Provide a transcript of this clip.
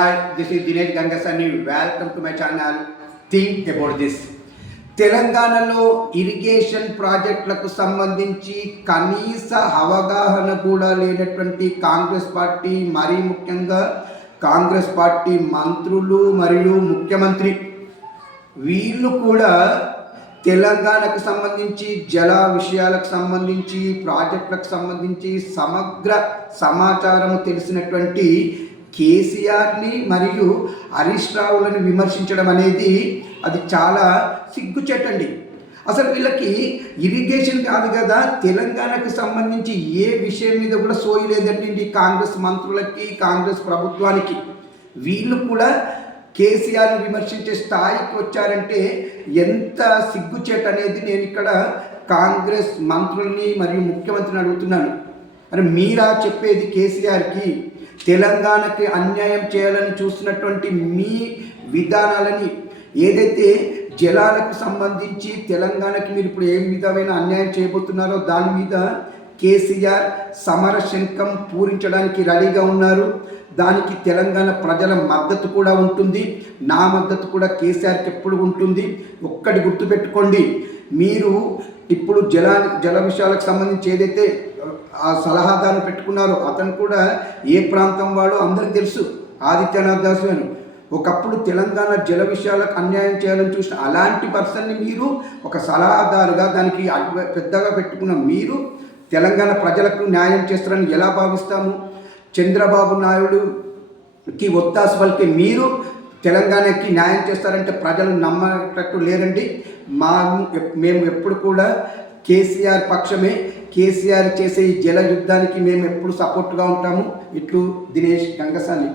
Hi, this is Dinesh Gangasani. Welcome to my channel. Think about this. తెలంగాణలో irrigation ప్రాజెక్టులకు సంబంధించి కనీస అవగాహన కూడా లేనటువంటి కాంగ్రెస్ పార్టీ, మరీ ముఖ్యంగా కాంగ్రెస్ పార్టీ మంత్రులు మరియు ముఖ్యమంత్రి వీళ్ళు కూడా తెలంగాణకు సంబంధించి జల విషయాలకు సంబంధించి ప్రాజెక్టులకు సంబంధించి సమగ్ర సమాచారం తెలిసినటువంటి కేసీఆర్ని మరియు హరీష్ రావులను విమర్శించడం అనేది అది చాలా సిగ్గుచేటండి. అసలు వీళ్ళకి ఇరిగేషన్ కాదు కదా, తెలంగాణకు సంబంధించి ఏ విషయం మీద కూడా సోయి లేదండి కాంగ్రెస్ మంత్రులకి, కాంగ్రెస్ ప్రభుత్వానికి. వీళ్ళు కూడా కేసీఆర్ని విమర్శించే స్థాయికి వచ్చారంటే ఎంత సిగ్గుచేట అనేది నేను ఇక్కడ కాంగ్రెస్ మంత్రుల్ని మరియు ముఖ్యమంత్రిని అడుగుతున్నాను. మరి మీరా చెప్పేది కేసీఆర్కి? తెలంగాణకి అన్యాయం చేయాలని చూస్తున్నటువంటి మీ విధానాలని, ఏదైతే జలాలకు సంబంధించి తెలంగాణకి మీరు ఇప్పుడు ఏ విధమైన అన్యాయం చేయబోతున్నారో దాని మీద కేసీఆర్ సమర శంఖం పూరించడానికి రెడీగా ఉన్నారు. దానికి తెలంగాణ ప్రజల మద్దతు కూడా ఉంటుంది, నా మద్దతు కూడా కేసీఆర్కి ఎప్పుడు ఉంటుంది. ఒక్కటి గుర్తుపెట్టుకోండి, మీరు ఇప్పుడు జల విషయాలకు సంబంధించి ఏదైతే ఆ సలహాదారుని పెట్టుకున్నారో అతను కూడా ఏ ప్రాంతం వాడో అందరికీ తెలుసు, ఆదిత్యనాథ్ దాస్ అని. ఒకప్పుడు తెలంగాణ జల విషయాలకు అన్యాయం చేయాలని చూసిన అలాంటి పర్సన్ని మీరు ఒక సలహాదారుగా దానికి పెద్దగా పెట్టుకున్న మీరు తెలంగాణ ప్రజలకు న్యాయం చేస్తారని ఎలా భావిస్తాము? చంద్రబాబు నాయుడుకి ఒత్తాసు పలికే మీరు తెలంగాణకి న్యాయం చేస్తారంటే ప్రజలు నమ్మేటట్టు లేరండి. మేము ఎప్పుడు కూడా కేసీఆర్ పక్షమే. కేసీఆర్ చేసే ఈ జల యుద్ధానికి మేము ఎప్పుడు సపోర్ట్గా ఉంటాము. ఇట్లు దినేష్ గంగసాని.